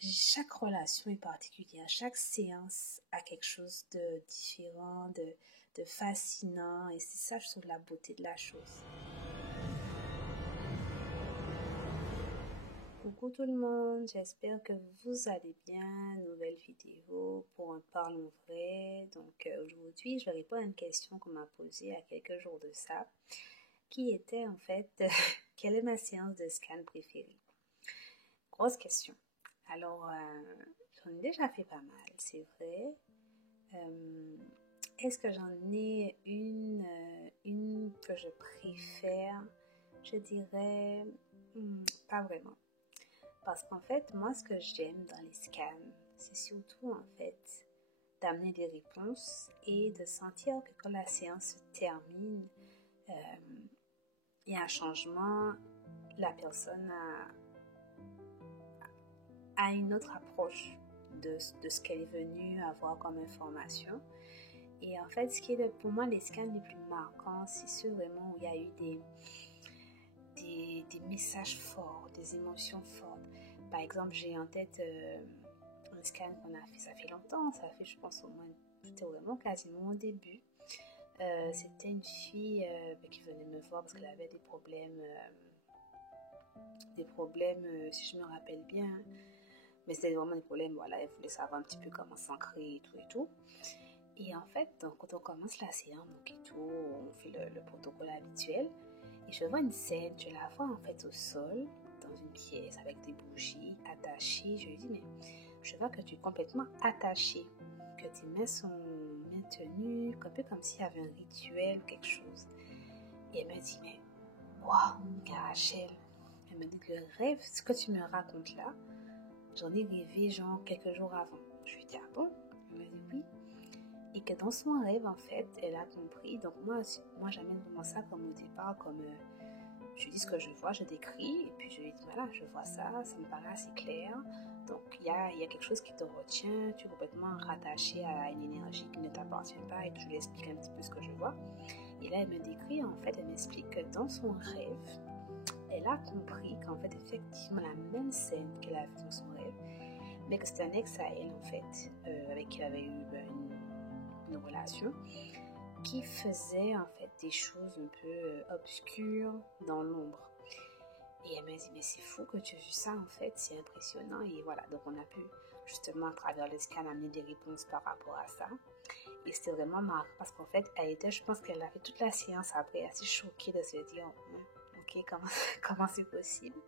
chaque relation est particulière, chaque séance a quelque chose de différent, de fascinant, et c'est ça, je trouve, la beauté de la chose. Coucou tout le monde, j'espère que vous allez bien. Nouvelle vidéo pour un parlons vrai. Donc aujourd'hui, je vais répondre à une question qu'on m'a posée il y a quelques jours de ça, qui était en fait, quelle est ma séance de scan préférée? Grosse question. Alors, j'en ai déjà fait pas mal, c'est vrai. Est-ce que j'en ai une que je préfère? Je dirais pas vraiment. Parce qu'en fait, moi, ce que j'aime dans les scans, c'est surtout en fait d'amener des réponses et de sentir que quand la séance se termine, il y a un changement, la personne a une autre approche de ce qu'elle est venue avoir comme information. Et en fait, ce qui est pour moi les scans les plus marquants, c'est ceux vraiment où il y a eu des messages forts, des émotions fortes. Par exemple, j'ai en tête un scan qu'on a fait, ça fait longtemps, ça fait je pense au moins, c'était vraiment quasiment au début. C'était une fille qui venait me voir parce qu'elle avait des problèmes si je me rappelle bien. Mais c'était vraiment des problèmes, voilà, elle voulait savoir un petit peu comment s'ancrer et tout et tout. Et en fait, donc, quand on commence la séance, donc et tout, on fait le protocole habituel. Et je vois une scène, je la vois en fait au sol, dans une pièce avec des bougies attachées. Je lui dis, mais je vois que tu es complètement attachée, que tes mains sont maintenues, un peu comme s'il y avait un rituel ou quelque chose. Et elle me dit, mais waouh, Rachel, elle me dit que le rêve, ce que tu me racontes là, j'en ai rêvé genre quelques jours avant. Je lui dis, ah bon? Elle me dit oui. Et que dans son rêve, en fait, elle a compris. Donc moi j'amène vraiment ça comme au départ, comme je lui dis ce que je vois, je décris, et puis je lui dis, voilà, je vois ça me paraît assez clair. Donc il y a quelque chose qui te retient, tu es complètement rattaché à une énergie qui ne t'appartient pas, et je lui explique un petit peu ce que je vois. Et là, elle me décrit, en fait, elle m'explique que dans son rêve, elle a compris qu'en fait, effectivement, la même scène qu'elle a vue dans son rêve, mais que c'était un ex à elle, en fait, avec qui elle avait eu une relation, qui faisait, en fait, des choses un peu obscures dans l'ombre. Et elle m'a dit, mais c'est fou que tu aies vu ça, en fait, c'est impressionnant. Et voilà, donc on a pu, justement, à travers le scan, amener des réponses par rapport à ça. Et c'était vraiment marrant, parce qu'en fait, elle était, je pense qu'elle a fait toute la séance après, assez choquée de se dire, ok, comment c'est possible?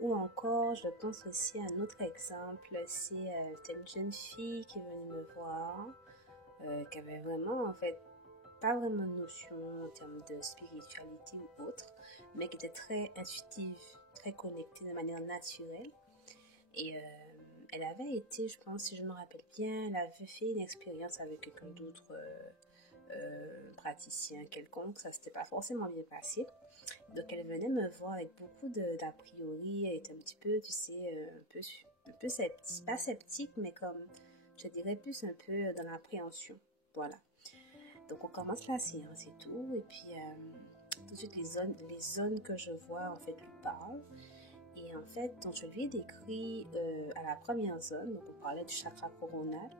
Ou encore, je pense aussi à un autre exemple, c'était une jeune fille qui est venue me voir, qui avait vraiment, en fait, pas vraiment de notion en termes de spiritualité ou autre, mais qui était très intuitive, très connectée de manière naturelle. Et elle avait été, je pense, si je me rappelle bien, elle avait fait une expérience avec quelqu'un d'autre, praticien quelconque, ça s'était pas forcément bien passé. Donc elle venait me voir avec beaucoup d'a priori, elle était un petit peu, tu sais, un peu sceptique, pas sceptique, mais comme, je dirais plus un peu dans l'appréhension, voilà. Donc on commence la séance et tout, et puis tout de suite les zones que je vois en fait lui parlent. Et en fait, donc je lui ai décrit à la première zone, donc on parlait du chakra coronal,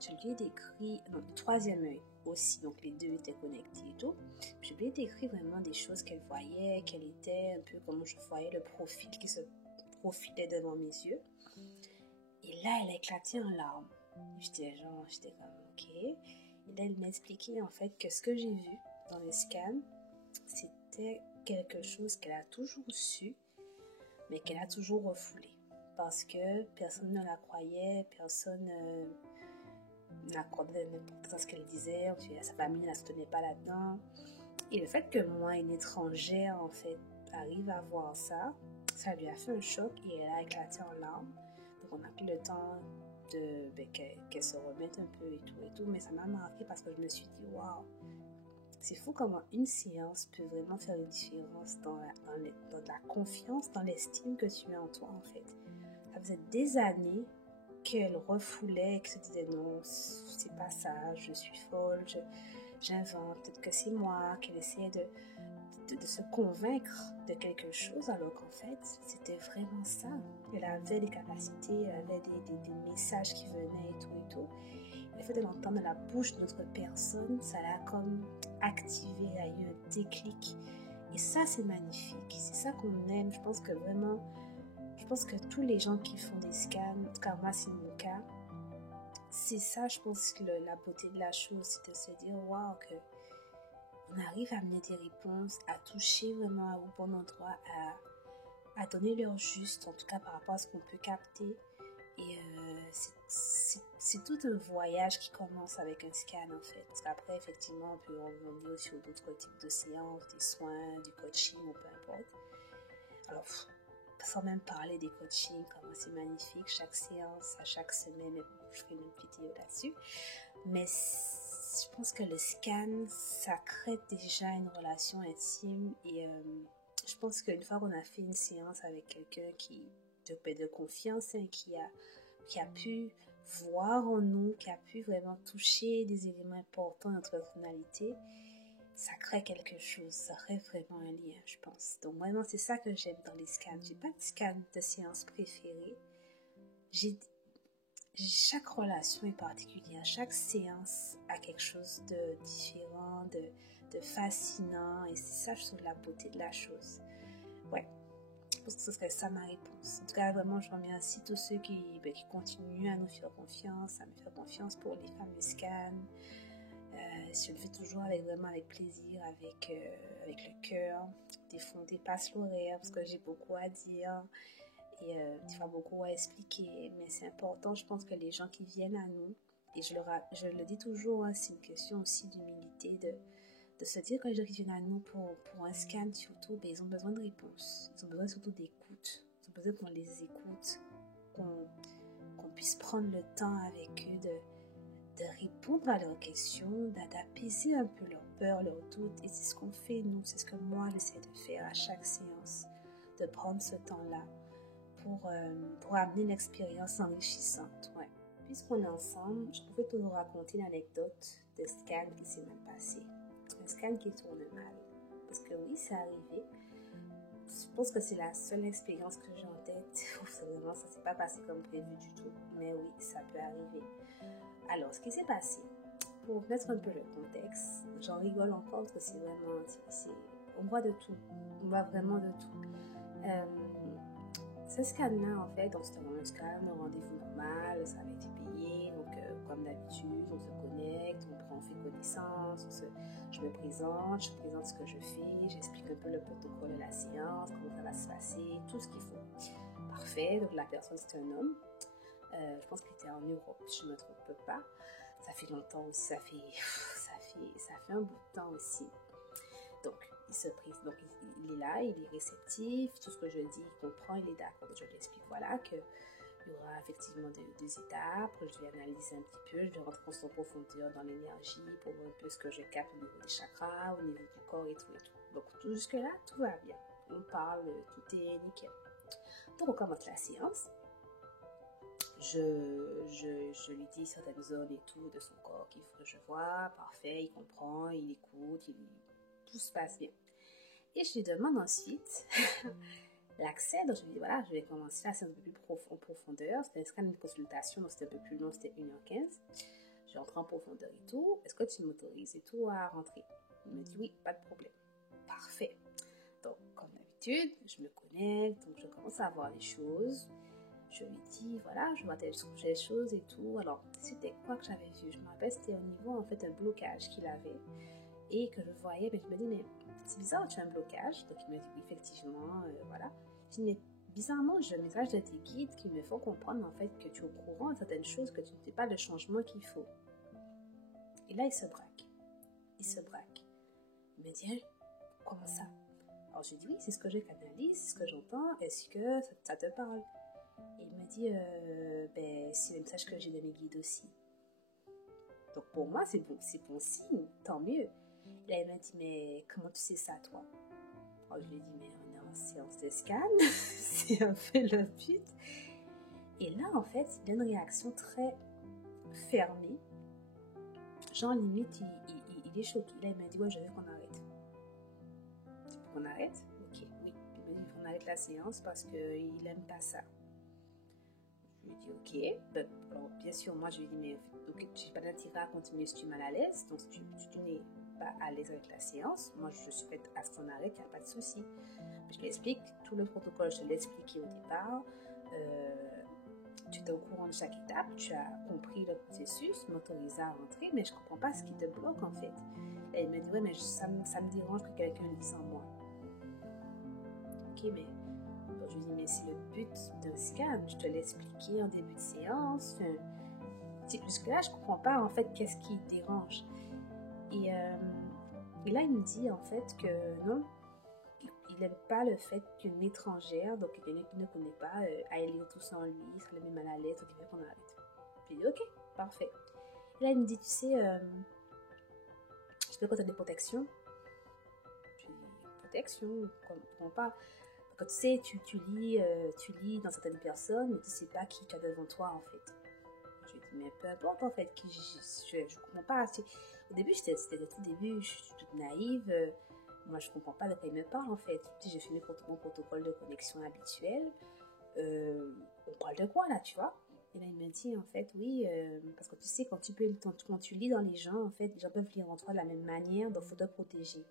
je lui ai décrit, donc le troisième œil aussi, donc les deux étaient connectés et tout. Puis je lui ai décrit vraiment des choses qu'elle voyait, qu'elle était, un peu comme je voyais le profil qui se profilait devant mes yeux. Et là, elle a éclaté en larmes. J'étais comme, ok. Et là, elle m'a expliqué en fait que ce que j'ai vu dans les scans, c'était quelque chose qu'elle a toujours su, mais qu'elle a toujours refoulé. Parce que personne ne la croyait, personne n'accordait n'importe ce qu'elle disait, sa famille ne la soutenait pas là-dedans. Et le fait que moi, une étrangère, en fait, arrive à voir ça, ça lui a fait un choc et elle a éclaté en larmes. Donc on a pris le temps qu'elle se remette un peu et tout, mais ça m'a marqué parce que je me suis dit, waouh, c'est fou comment une séance peut vraiment faire une différence dans la confiance, dans l'estime que tu as en toi, en fait. Ça faisait des années qu'elle refoulait, qu'elle se disait non, c'est pas ça, je suis folle, j'invente, peut-être que c'est moi, qu'elle essayait de se convaincre de quelque chose, alors qu'en fait, c'était vraiment ça. Elle avait des capacités, elle avait des messages qui venaient et tout. Le fait de l'entendre de la bouche d'autres personnes, ça l'a comme activé, il y a eu un déclic. Et ça, c'est magnifique. C'est ça qu'on aime. Je pense que tous les gens qui font des scans, en tout cas moi, c'est mon cas, c'est ça, je pense que la beauté de la chose, c'est de se dire, waouh, que on arrive à amener des réponses, à toucher vraiment au bon endroit, à donner leur juste, en tout cas par rapport à ce qu'on peut capter. Et c'est tout un voyage qui commence avec un scan en fait. Parce qu'après, effectivement, on peut revenir sur d'autres types de séances, des soins, du coaching ou peu importe. Alors, sans même parler des coachings, comment c'est magnifique, chaque séance, à chaque semaine, je ferai une vidéo là-dessus. Mais je pense que le scan, ça crée déjà une relation intime et je pense qu'une fois qu'on a fait une séance avec quelqu'un de confiance, hein, qui a pu voir en nous, qui a pu vraiment toucher des éléments importants de notre personnalité, ça crée quelque chose, ça crée vraiment un lien, je pense. Donc vraiment, c'est ça que j'aime dans les scans. J'ai pas de scan de séance préférée. Chaque relation est particulière, chaque séance a quelque chose de différent, de fascinant, et c'est ça, je trouve, la beauté de la chose. Ouais, je pense que ce serait ça ma réponse. En tout cas, vraiment, je remercie tous ceux qui continuent à nous faire confiance, à me faire confiance pour les fameux scans. Je le fais toujours vraiment avec plaisir, avec le cœur, dépasse l'horaire, parce que j'ai beaucoup à dire. Et tu vas beaucoup à expliquer, mais c'est important, je pense que les gens qui viennent à nous, et je le dis toujours, hein, c'est une question aussi d'humilité, de se dire que les gens qui viennent à nous pour un scan surtout, ils ont besoin de réponses, ils ont besoin surtout d'écoute, ils ont besoin qu'on les écoute, qu'on puisse prendre le temps avec eux de répondre à leurs questions, d'apaiser un peu leurs peurs, leurs doutes, et c'est ce qu'on fait nous, c'est ce que moi j'essaie de faire à chaque séance, de prendre ce temps-là pour amener une expérience enrichissante. Ouais. Puisqu'on est ensemble, je pouvais te raconter l'anecdote de scan qui s'est mal passé. Un scan qui tourne mal. Parce que oui, c'est arrivé. Je pense que c'est la seule expérience que j'ai en tête. Vraiment, ça ne s'est pas passé comme prévu du tout. Mais oui, ça peut arriver. Alors, ce qui s'est passé, pour mettre un peu le contexte, j'en rigole encore parce que c'est vraiment... on voit de tout. On voit vraiment de tout. Ce scan-là, en fait, donc c'était un scan, un rendez-vous normal, ça avait été payé, donc comme d'habitude, on se connecte, on fait connaissance, je me présente ce que je fais, j'explique un peu le protocole de la séance, comment ça va se passer, tout ce qu'il faut. Parfait, donc la personne c'est un homme, je pense qu'il était en Europe, si je ne me trompe pas, ça fait longtemps aussi, ça fait un bout de temps aussi. Donc, il est là, il est réceptif, tout ce que je dis, il comprend, il est d'accord. Je lui explique, voilà, qu'il y aura effectivement deux étapes, je vais analyser un petit peu, je vais rentrer en profondeur dans l'énergie pour voir un peu ce que je capte au niveau des chakras, au niveau du corps et tout. Donc, jusque-là, tout va bien. On parle, tout est nickel. Donc, on commence la séance. Je lui dis certaines zones et tout de son corps qu'il faut que je vois. Parfait, il comprend, il écoute, tout se passe bien. Et je lui demande ensuite l'accès. Donc je lui dis voilà, je vais commencer là, c'est un peu plus en profondeur. C'était un scan de consultation, donc c'était un peu plus long, c'était 1h15. Je rentre en profondeur et tout. Est-ce que tu m'autorises et tout à rentrer? Il me dit oui, pas de problème. Parfait. Donc comme d'habitude, je me connecte, donc je commence à voir les choses. Je lui dis voilà, je vois telle chose et tout. Alors c'était quoi que j'avais vu? Je me rappelle, c'était au niveau en fait un blocage qu'il avait. Et que je voyais, mais je me dis, mais c'est bizarre, tu as un blocage. Donc il me dit, oui, effectivement, voilà. Je dis, mais bizarrement, j'ai un message de tes guides qui me font comprendre en fait que tu es au courant de certaines choses, que tu ne fais pas le changement qu'il faut. Et là, il se braque. Il me dit, hein, comment ça? Alors je lui dis, oui, c'est ce que je canalise, c'est ce que j'entends, est-ce que ça te parle? Et il me dit, c'est le message que j'ai de mes guides aussi. Donc pour moi, c'est bon signe, tant mieux. Et là, il m'a dit, mais comment tu sais ça, toi? Alors, je lui ai dit, mais on est en séance de scan, c'est un peu le but. Et là, en fait, il a une réaction très fermée. Genre, limite, il est choqué. Là, il m'a dit, ouais, je veux qu'on arrête. qu'on arrête? Ok, oui. Il me dit qu'on arrête la séance parce qu'il n'aime pas ça. Je lui dis ok. Ben, alors, bien sûr, moi je lui dis mais donc, tu n'as pas d'intérêt à continuer si tu es mal à l'aise. Donc si tu n'es pas à l'aise avec la séance, moi je suis prête à ce qu'on arrête, il n'y a pas de souci. Je lui explique tout le protocole, je l'ai expliqué au départ. Tu étais au courant de chaque étape, tu as compris le processus, m'autorisé à rentrer, mais je ne comprends pas ce qui te bloque en fait. Et il me dit ouais mais ça me dérange que quelqu'un le dise en moi. Ok, mais je lui dis mais c'est le but d'un scan, je te l'ai expliqué en début de séance. Jusque-là, je ne comprends pas en fait qu'est-ce qui te dérange. Et là, il me dit en fait que non, il n'aime pas le fait qu'une étrangère, donc quelqu'un qui ne connaît pas, aille lire tout ça en lui, ça le met mal à l'aise, donc il veut qu'on arrête. Je lui dis ok, parfait. Et là, il me dit tu sais, je peux porter des protections. Je lui dis protection, je ne comprends pas. Quand tu sais, tu lis dans certaines personnes, mais tu ne sais pas qui tu as devant toi en fait. Je lui dis mais peu importe en fait, je ne comprends pas. Au début, c'était le tout début, je suis toute naïve. Moi, je comprends pas de quoi il me parle en fait. J'ai fait mon protocole de connexion habituel. On parle de quoi là, tu vois? Et là, il me dit en fait, oui, parce que tu sais, quand tu lis dans les gens, en fait, les gens peuvent lire en toi de la même manière, donc il faut te protéger.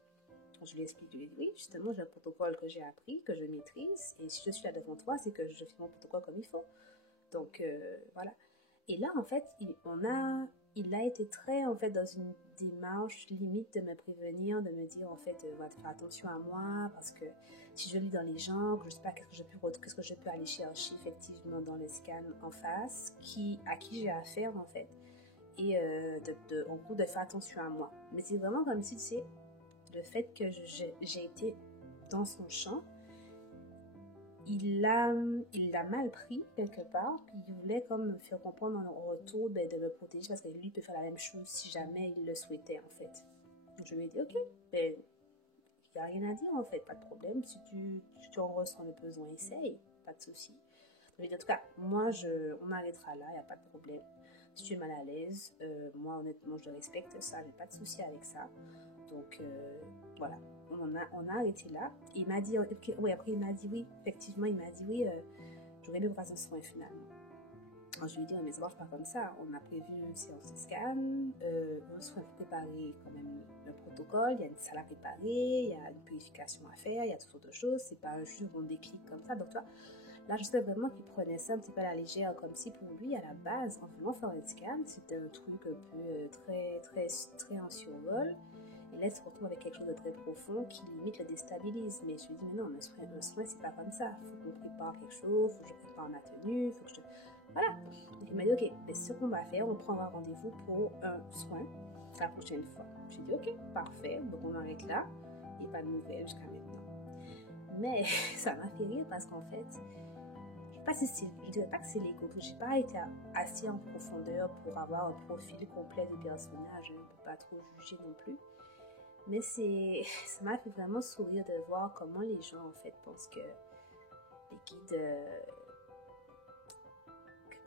Donc, je lui explique, je lui dis, oui, justement, j'ai un protocole que j'ai appris, que je maîtrise, et si je suis là devant toi, c'est que je fais mon protocole comme il faut. Donc, voilà. Et là, en fait, il a été très, en fait, dans une démarche limite de me prévenir, de me dire, en fait, va faire attention à moi, parce que si je lis dans les gens, je ne sais pas qu'est-ce que je peux aller chercher, effectivement, dans les scans en face, à qui j'ai affaire, en fait. Et en gros, de faire attention à moi. Mais c'est vraiment comme si, tu sais, le fait que j'ai été dans son champ, il l'a mal pris quelque part, puis il voulait comme me faire comprendre en retour de me protéger parce que lui peut faire la même chose si jamais il le souhaitait en fait. Donc je lui ai dit ok, il n'y a rien à dire en fait, pas de problème, si tu en ressens le besoin, essaye, pas de souci. Je lui ai dit en tout cas, moi on arrêtera là, il n'y a pas de problème. Si tu es mal à l'aise, moi honnêtement je respecte ça, j'ai pas de souci avec ça. Donc voilà, on a arrêté là. Il m'a dit, okay, oui, après il m'a dit oui, effectivement, il m'a dit oui, j'aurais aimé qu'on fasse un soin finalement. Alors je lui ai dit, mais ça marche pas comme ça. On a prévu une séance de scan, un soin pour préparer quand même le protocole, il y a une salle à préparer, il y a une purification à faire, il y a toutes sortes de choses, c'est pas juste un déclic comme ça. Donc toi, là, je sais vraiment qu'il prenait ça un petit peu à la légère, comme si pour lui, à la base, en voulant faire un scan, c'était un truc un peu très en survol. Et là, il se retrouve avec quelque chose de très profond qui limite le déstabilise. Mais je lui dis, mais non, un soin, c'est pas comme ça. Il faut qu'on prépare quelque chose, il faut que je prépare ma tenue, il faut que je... Voilà. Donc il m'a dit, ok, mais ce qu'on va faire, on prendra rendez-vous pour un soin la prochaine fois. J'ai dit, ok, parfait. Donc on arrête là. Il n'y a pas de nouvelles jusqu'à maintenant. Mais ça m'a fait rire parce qu'en fait, je ne dirais pas que c'est l'ego. Je n'ai pas été assez en profondeur pour avoir un profil complet du personnage, pour pas trop juger non plus. Mais ça m'a fait vraiment sourire de voir comment les gens en fait pensent que les guides,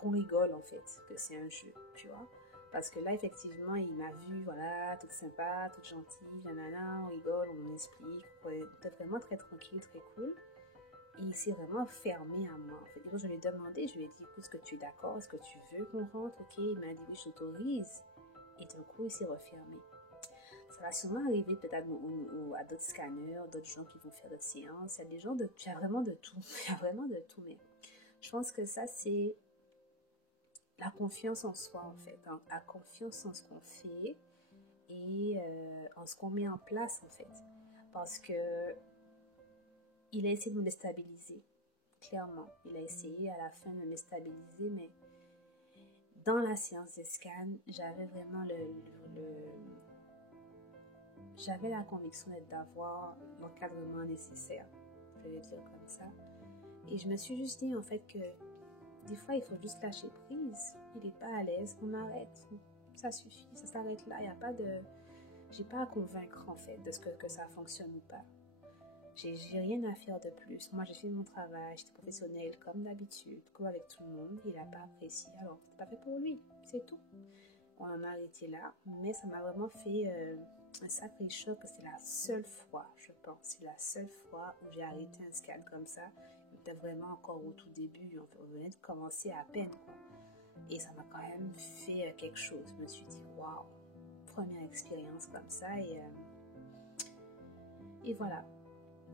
qu'on rigole en fait, que c'est un jeu, tu vois. Parce que là effectivement il m'a vu, voilà, toute sympa, toute gentille, on rigole, on explique, on est vraiment très tranquille, très cool. Et il s'est vraiment fermé à moi en fait. Et quand je lui ai demandé, je lui ai dit, écoute, est-ce que tu es d'accord, est-ce que tu veux qu'on rentre, ok, il m'a dit oui, je t'autorise. Et d'un coup il s'est refermé. Ça va sûrement arriver peut-être à d'autres scanners, d'autres gens qui vont faire d'autres séances. Il y a des gens il y a vraiment de tout. Il y a vraiment de tout. Mais je pense que ça, c'est la confiance en soi, en fait. Hein. La confiance en ce qu'on fait et en ce qu'on met en place, en fait. Parce que il a essayé de me déstabiliser. Clairement. Il a essayé à la fin de me stabiliser, mais dans la séance de scan, j'avais vraiment j'avais la conviction d'avoir l'encadrement nécessaire, je vais dire comme ça. Et je me suis juste dit en fait que des fois il faut juste lâcher prise. Il n'est pas à l'aise, on arrête. Ça suffit, ça s'arrête là. Il y a pas de, j'ai pas à convaincre en fait de ce que ça fonctionne ou pas. J'ai rien à faire de plus. Moi j'ai fait mon travail, j'étais professionnelle comme d'habitude, comme avec tout le monde. Il n'a pas apprécié, alors c'était pas fait pour lui, c'est tout. On en a arrêté là, mais ça m'a vraiment fait un sacré choc. C'est la seule fois, je pense, c'est la seule fois où j'ai arrêté un scan comme ça. On était vraiment encore au tout début, on venait de commencer à peine, quoi. Et ça m'a quand même fait quelque chose. Je me suis dit, waouh, première expérience comme ça. Et voilà.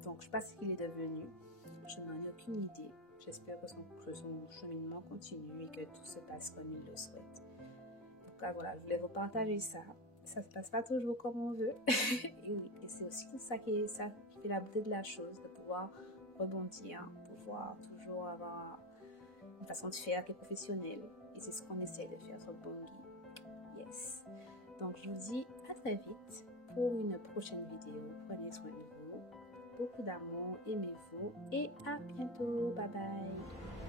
Donc, je ne sais pas ce qu'il est devenu. Je n'en ai aucune idée. J'espère que son cheminement continue et que tout se passe comme il le souhaite. En tout cas, voilà, je voulais vous partager ça. Ça ne se passe pas toujours comme on veut. Et oui, et c'est aussi ça qui fait la beauté de la chose, de pouvoir rebondir, pouvoir toujours avoir une façon de faire qui est professionnelle. Et c'est ce qu'on essaie de faire sur Bongi. Yes. Donc, je vous dis à très vite pour une prochaine vidéo. Prenez soin de vous. Beaucoup d'amour, aimez-vous et à bientôt. Bye bye.